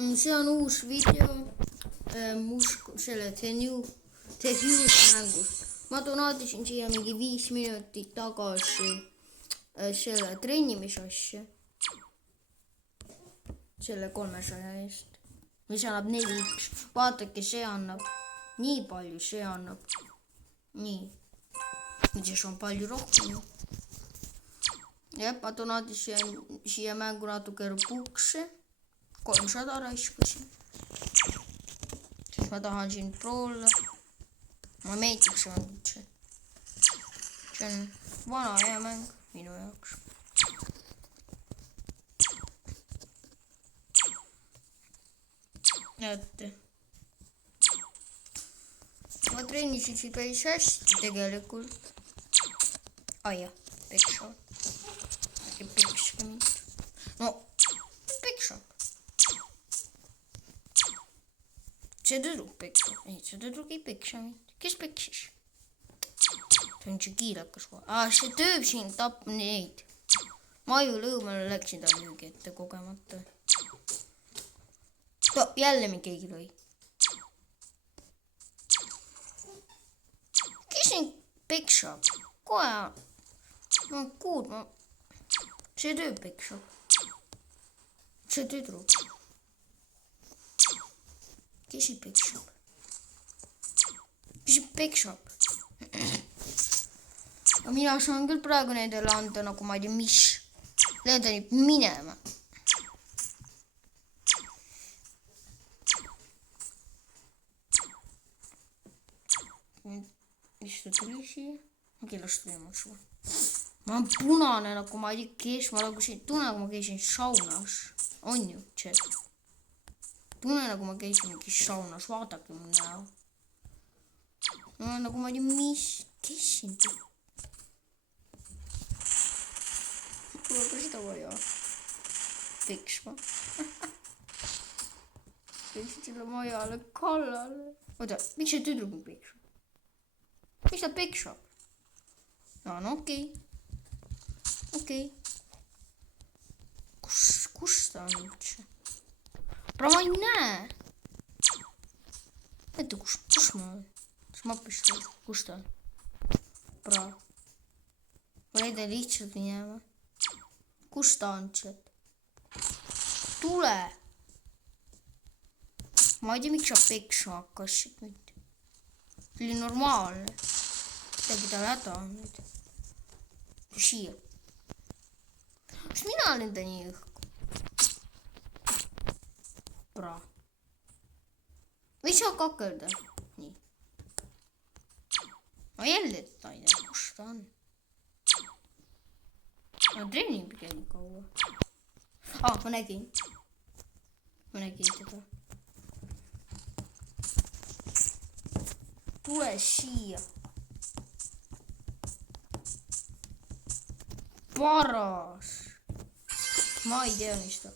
See on uus video selle The Hughes mängust. Ma donaatisin siia mingi 5 minutit tagasi selle trennimisasja. Selle 300 eest. Mis annab 4x. Vaadake, see annab nii palju, see annab nii. Mis on palju rohkem. Jah, ma donaatisin siia mängu natuke pukse. 300 raiskasin. Sest ma tahan siin proolla. Ma meeldiks see mäng üldse. See on vana hea mäng minu jaoks. Näete. Ma treenisin siin päris hästi tegelikult. Jah, peksa. Pekska mind. No, peksa. See tüdruk peksa. Ei, see tüdruk ei peksa mind. Kes peksis? See on see kiilakas. See tööb siin tapp neid. Ma ju lõõmale läksin ta müügi ette kogemata. Jälle mind keegi lõi. Kes siin peksab? Kohe. Ma kuulma. See tööb peksab. See tüdruk. Kes siin peksab? Kes siin peksab? Mina saan küll praegu nendele anda nagu ma ei tea mis. Need on minema. Mis ta tuli siia? Kellast tuli mul suur? Ma olen punane nagu ma ei tea kes. Ma nagu siin tunnen nagu ma käisin saunas. On ju, chat? Tunnen nagu ma käisin mingi saunas. Vaadake mu näo. Nagu ma ei tea mis. Kes siin tuli? Pole ka seda vaja. Peksma. Peksid selle majale kallale. Oota, miks see tüdruk on peksma? Miks ta peksab? No okei. Okei. Kus ta on üldse? Pra ma ei näe. Näete, kus ma olen? Kas mapis või? Kus ta on? Pra. Ma ei tea lihtsalt minema. Kus ta on sealt? Tule! Ma ei tea, miks sa peksma hakkasid nüüd. See oli normaalne. Midagi tal häda on nüüd. Siia. Kas mina lenda nii õhku? Pra. Või saa kakelda? Nii. Ma jälle ta ei tea, kus ta on. Ma treenin pigem kaua. Ma nägin. Ma nägin teda. Tule siia. Paras. Ma ei tea, mis ta.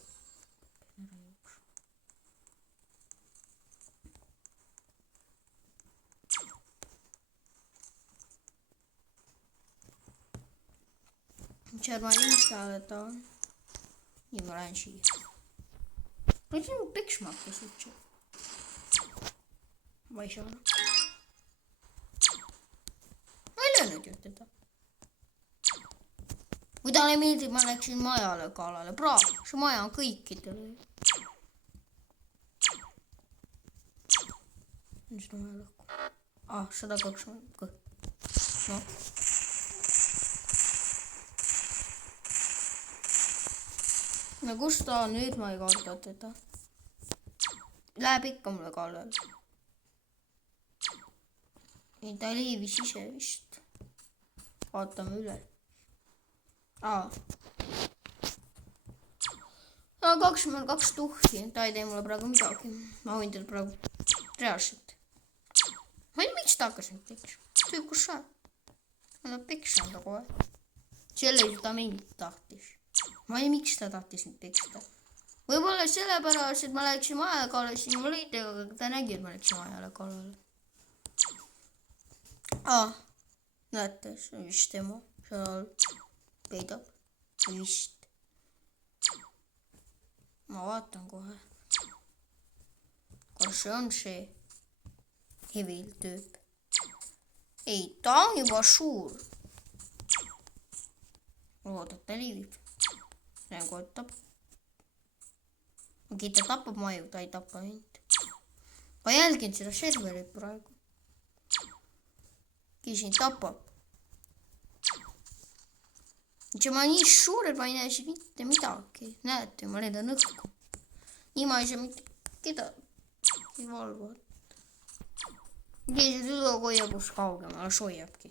Seal ma lihtsalt tahan. Nii ma lähen siia. Ma ei tea, mu peksma hakkas üldse. Ma ei saa. Ma ei löönud ju teda. Kui talle meeldib, ma läksin majale kallale. Praegu, see maja on kõikidele. Mis ta maja lõhku? 120. No. No kus ta on? Nüüd ma ei karda teda. Läheb ikka mulle kallale. Ei, ta liivis ise vist. Vaatame üle. 22 tuhhi. Ta ei tee mulle praegu midagi. Ma võin teda praegu reaalselt. Ma ei tea, miks ta hakkas nüüd peksma. Töö, kus sa? Ma tahan peksanda kohe. Selle ta mind tahtis. Ma ei tea, miks ta tahtis nüüd peksta. Võib-olla sellepärast, et ma läksin majale kallale, siis ma lõitega, aga ta nägi, et ma läksin majale kallale. Näete, see on vist tema. Seal peidab. Vist. Ma vaatan kohe. kas see on see Evil tüüp? Ei, ta on juba suur. Loodab, ta liivib. Nagu tapab. Okei, ta tapab maju, ta ei tapa mind. Ma jälgin seda serverit praegu. Kes siin tapab? Ma nii suur, et ma ei näe siin mitte midagi. Näete, ma lendan õhku. Nii ma ei saa mitte kedagi valvata. Keegi tüdruk hoiab kus kaugemal, las hoiabki.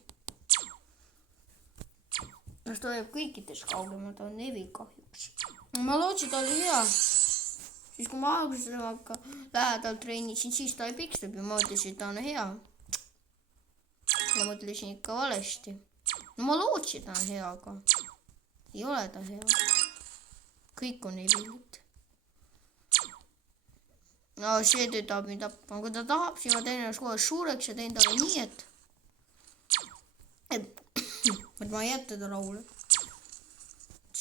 Las ta hoiab kõikides kaugemal, ta on Evil kahjuks. Ma lootsin, ta oli hea. Siis kui ma alguses temaga lähedal treenisin, siis ta ei pikstab ja ma mõtlesin, et ta on hea. Ma mõtlesin ikka valesti. No ma lootsin, ta on hea, aga ei ole ta hea. Kõik on Evilid. No see töö tahab mind tappa. Kui ta tahab, siis ma teen ennast kohe suureks ja teen talle nii, et ma ei jätta ta rahule.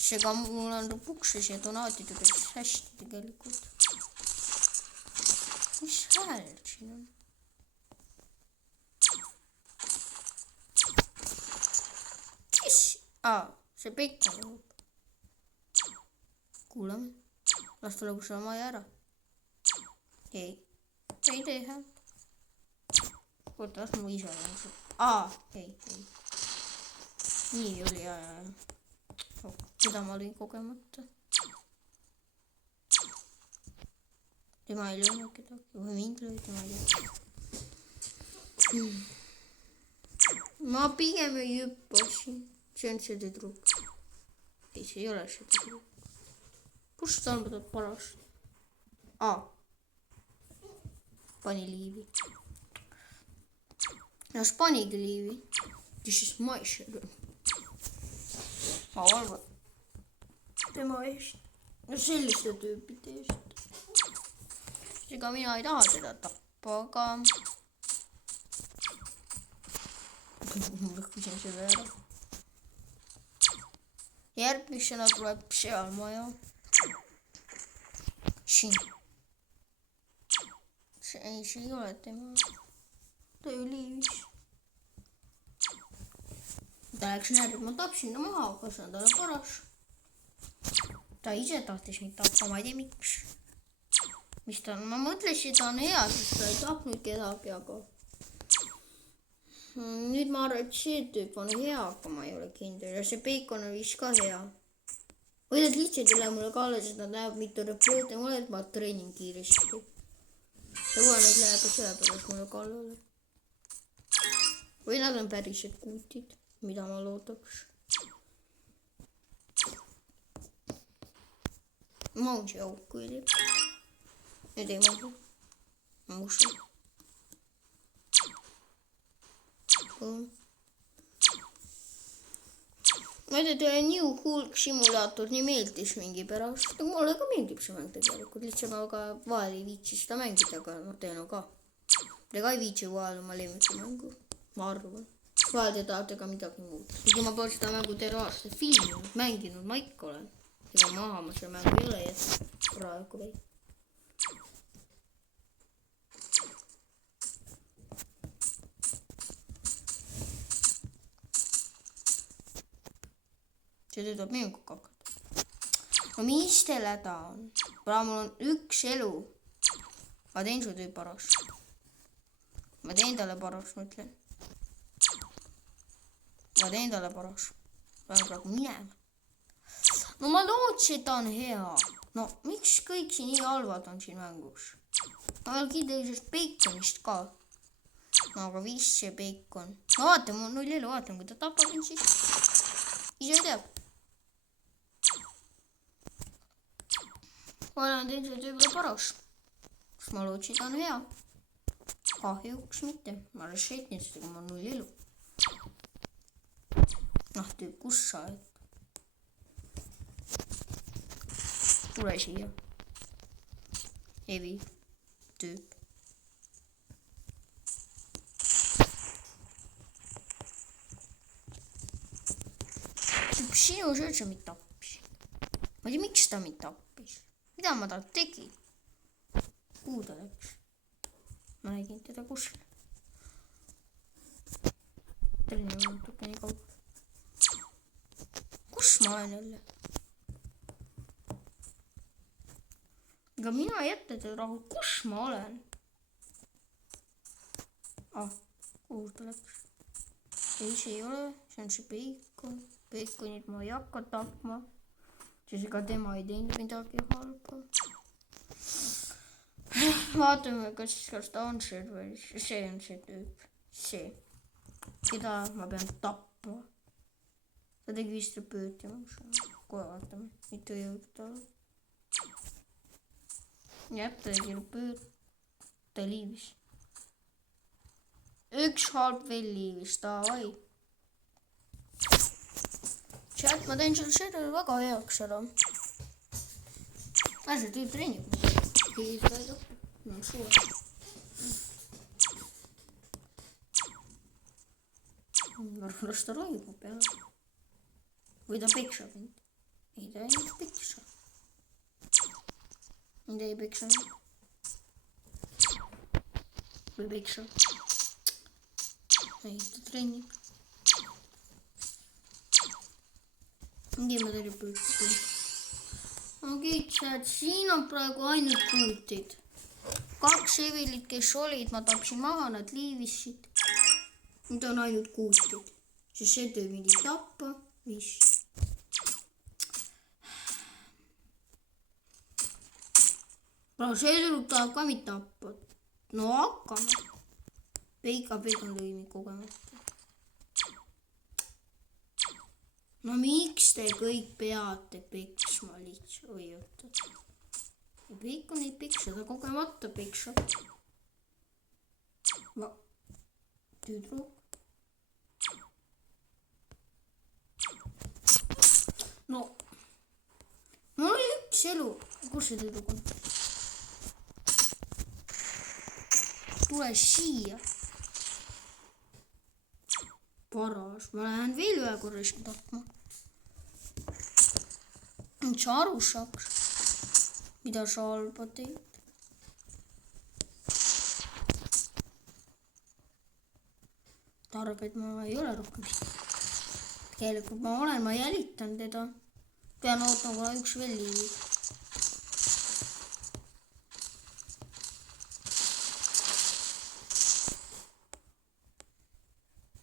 Seega mul on pukses ja donaatid päris hästi tegelikult. Mis hääl siin on? Kes? See peikon jõuab. Kuulame. Las tuleb selle maja ära. Ei, ta ei tee häält. Oota, las mu ise on. Ei. Nii oli, Seda ma olin kogemata. Tema ei löönud kedagi. Või mind löödi, ma ei tea. Ma pigem ei hüppa siin. See on see tüdruk. Ei, see ei ole see tüdruk. Kus ta on paras? Pani liivi. Las panigi liivi. This is my shadow. Ma valvan tema eest. No selliste tüüpide eest. Ega mina ei taha teda tappa, aga lõhkusin selle ära. Järgmisena tuleb seal maja. Siin. See ei ole tema. Ta ju liivis. Ta läks näed, et ma tapsin ta maha, aga see on talle paras. Ta ise tahtis mind tappa, ma ei tea miks. Mis ta on? Ma mõtlesin, ta on hea, sest ta ei tapnud kedagi, aga nüüd ma arvan, et see tüüp on hea, aga ma ei ole kindel. Ja see peikon on vist ka hea. Või nad lihtsalt ei lähe mulle kalle, sest nad näevad mitu reporti mulle, et ma treenin kiiresti. Ja kui nad läheb ka sellepärast mulle kallale. Või nad on päriselt kuutid, mida ma loodaks. Ma on see auk, kui teeb. Nüüd ei mahu. Ma usun. Ma ei tea, New Hulk simulaator nii meeldis mingi pärast. Mulle ka meeldib see mäng tegelikult. Lihtsalt ma ka vahel ei viitsi seda mängida, aga teen ka. Te ka ei viitsi vahel oma lemmiki mängu. Ma arvan. Vahel te tahate ka midagi muud. Kuigi ma pole seda mängu terve aasta filminud, mänginud ma ikka olen. Ega maha ma selle mängu ei ole jätnud praegu või. See töötab minuga kakata. No mis teil häda on? Praegu mul on üks elu. Ma teen su töö paras. Ma teen talle paras, ma ütlen. Ma teen talle paras. Pean praegu minema. No ma lootsin, et ta on hea. No miks kõik siin nii halvad on siin mängus? Ma olen kindel sellest beikonist ka. No aga vist see beikon. No vaata, mul 0 elu, vaatan, kui ta tapab mind siis. Ise teab. Ma olen teinud selle tööle paras. Kas ma lootsin, ta on hea? Kahjuks mitte. Ma olen šeitnud seda, kui ma 0 elu. Noh, tüüp, kus sa oled? Tule siia. Evi. Tüüp. Tüüp sinu söötsa mind tappis. Ma ei tea, miks ta mind tappis. Mida ma tal tegin? Kuhu ta läks? ma nägin teda kuskil. Trenni on natuke nii kaugel. Kus ma olen jälle? Ega mina ei jätta teda rahu. Kus ma olen? Kuhu ta läks? Ei, see ei ole. See on see Peikon. Peikonit ma ei hakka tapma. Siis ega tema ei teinud midagi halba. Vaatame, kas ta on serveris. See on see tüüp. See. Keda ma pean tapma. Ta tegi vist repöötimus. Kohe vaatame. Mitu jõudu ta on. Jah, ta tegi repööta liivis. Üks halb veel liivis. Davai. Chat, ma teen selle serveri väga heaks ära. See tüüp treenib. Keegi seda ei tapu. No suur. Ma arvan, las ta rohib mu peale. Või ta peksab mind. Ei, ta ei peksa. Mind ei peksa mind. Või peksa. Ei, ta treenib. Mingi ma teile püüdsin. Okei, chat, siin on praegu ainult kuutid. 2 Evilit, kes olid, ma tapsin maha, nad liivisid. Nüüd on ainult kuutid. Sest see töö mind ei tappa. Vist. See tüdruk tahab ka mind tappa. No hakkame. Peikon lõi mind kogemata. No miks te kõik peate peksma lihtsalt? Oi, oota. Peikon ei peksa, ta kogemata peksab. Tüdruk. No. Mul oli üks elu. Kus see tüdruk on? Tule siia. Paras. Ma lähen veel ühe korra isegi tapma. Nüüd sa aru saaks, mida sa halba teed. Targed ma ei ole rohkem. Tegelikult ma olen, ma jälitan teda. Pean ootama, kuna üks veel liivib.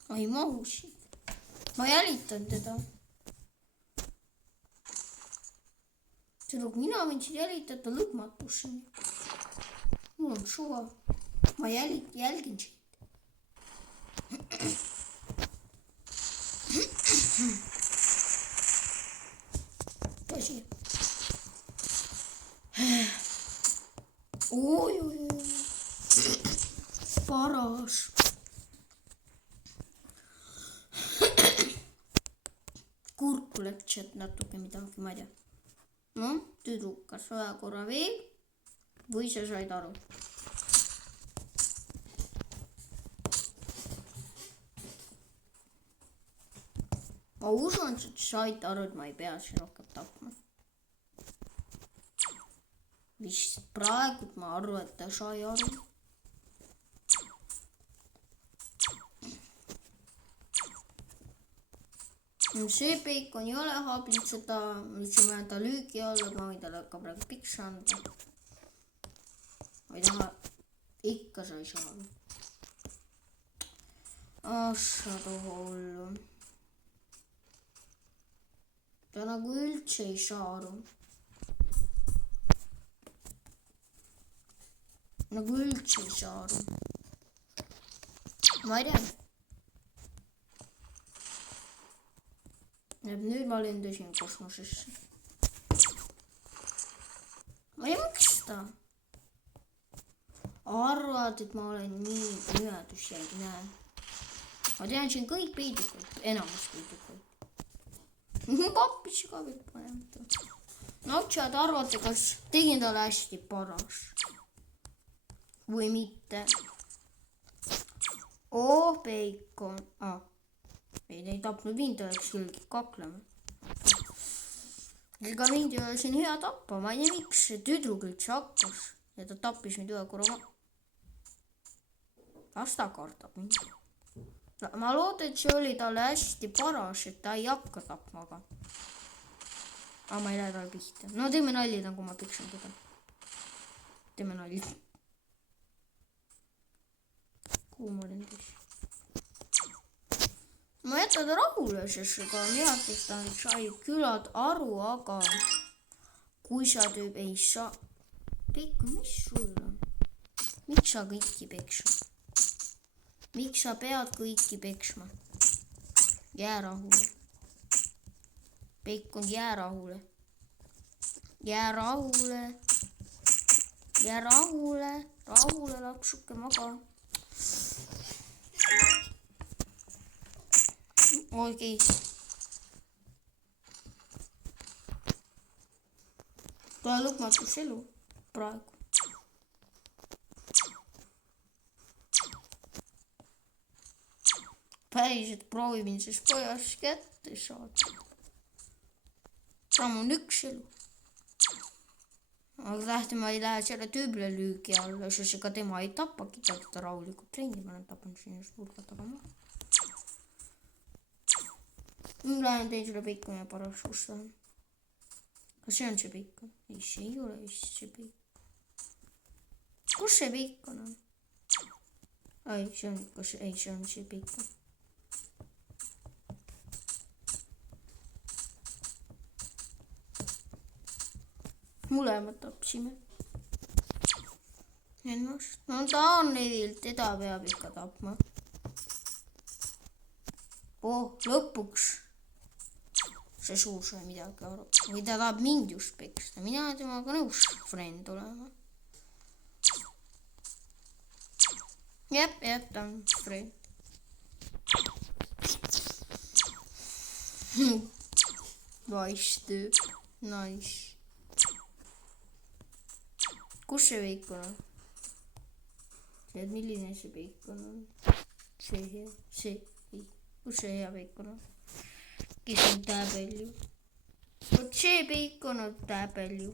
Ma ei mahu siit. Ma jälitan teda. Tüdruk, mina võin siin jälitada lõpmatuseni. Mul on suva. Ma jälgin siit. Tõsi. Oi. Paras. Kurku läks natuke midagi, ma ei tea. No, tüdruk, kas ühe korra veel või sa said aru? Ma usun, et sa said aru, et ma ei pea siin rohkem tapma. Vist praegu ma arvan, et ta sai aru. See Peikon ei ole haablit seda, lihtsalt ma ta lüügi alla, ma võin talle ka praegu piksa anda. Ma ei taha, ikka sa ei saa aru. Sa tohu hullu. Ta nagu üldse ei saa aru. Nagu üldse ei saa aru. Ma ei tea. Nüüd ma lendasin kosmosesse. Ma ei maksta. Arvad, et ma olen nii pühadus ja ei näe. Ma tean siin kõik peidikuid, enamus peidikuid. Pappi ka veel panemata. No, tšad, arvate, kas tegin talle hästi paras? Või mitte? Peikon. Ei tapnud mind, oleks küll kaklema. Ega mind ei ole siin hea tappa, ma ei tea miks see tüdruk üldse hakkas. Ja ta tappis mind ühe korra las ta kardab mind. Ma loodan, et see oli talle hästi paras, et ta ei hakka tapma, aga ma ei lähe talle pihta. No teeme nalja, nagu ma piksan teda. Teeme nalja. Kuhu ma olen teis? Ma jätan ta rahule, sest ega on hea, et ta sai külad aru, aga kui sa tüüb ei saa... Peikon, mis sul on? Miks sa kõiki peksad? Miks sa pead kõiki peksma? Jää rahule. Peikon, jää rahule. Jää rahule. Jää rahule. Rahule, lapsuke, maga. Okei. Ta on lõpmatus elu praegu. Päriselt proovin siis pojas kätte saada. Samm on üks elu. Aga tähti ma ei lähe selle tüüble lüügi alla, sest ega tema ei tapagi ta rahulikult ringi. Ma tapan sinna surga taga maha. Lähen teen selle peikon ja paras ustan. Kas see on see peikon? Ei, see ei ole vist see peikon. Kus see peikon on? Ei, see on ikka see, ei, see on see peikon. Mõlemad tapsime ennast. No ta on nevilt, teda peab ikka tapma. Lõpuks see suur sai midagi aru. Või ta tahab mind just peksta. Mina temaga nõus friend olema. Jep, ta on friend. Nice. Nice. Kus see peikon on? Tead, milline see peikon on? See hea, see ei. Kus see hea peikon on? Kes on täpelju? Vot see peikon on täpelju.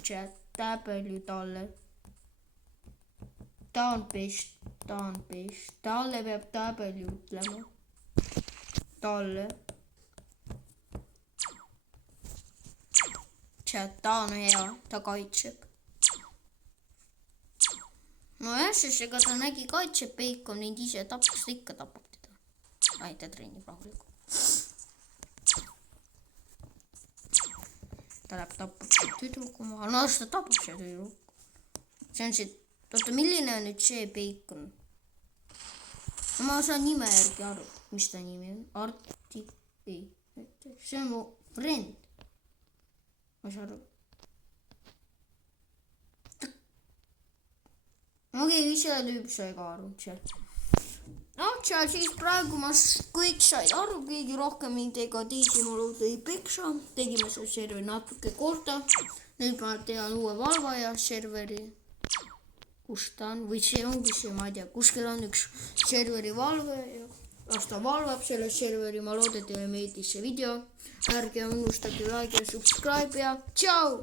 Chat, täpelju talle. Ta on pest. Talle peab täpelju ütlema. Talle. Chat, ta on hea, ta kaitseb. No jah, sest ega ta nägi kaitseb peikon mind ise tapast, ikka tapab teda. Ai, ta treenib rahulikult. Ta läheb tapab see tüdruku maha. No ta tapab see tüdruku. See on see... Oota, milline on nüüd see peikon? No ma saan nime järgi aru. Mis ta nimi on? Arti... Ei. See on mu friend. Ma saan aru. Okei, ise tüüp sai ka aru. No, siis praegu ma kõik sai aru, keegi rohkem mind ega teisi mul ei peksa. Tegime selle serveri natuke korda. Nüüd ma tean uue valvaja serveri. Kus ta on? Või see ongi see, ma ei tea. Kuskil on üks serveri valve. Las ta valvab selle serveri. Ma loodan, teile meeldis see video. Ärge unustage like ja subscribe ja tšau!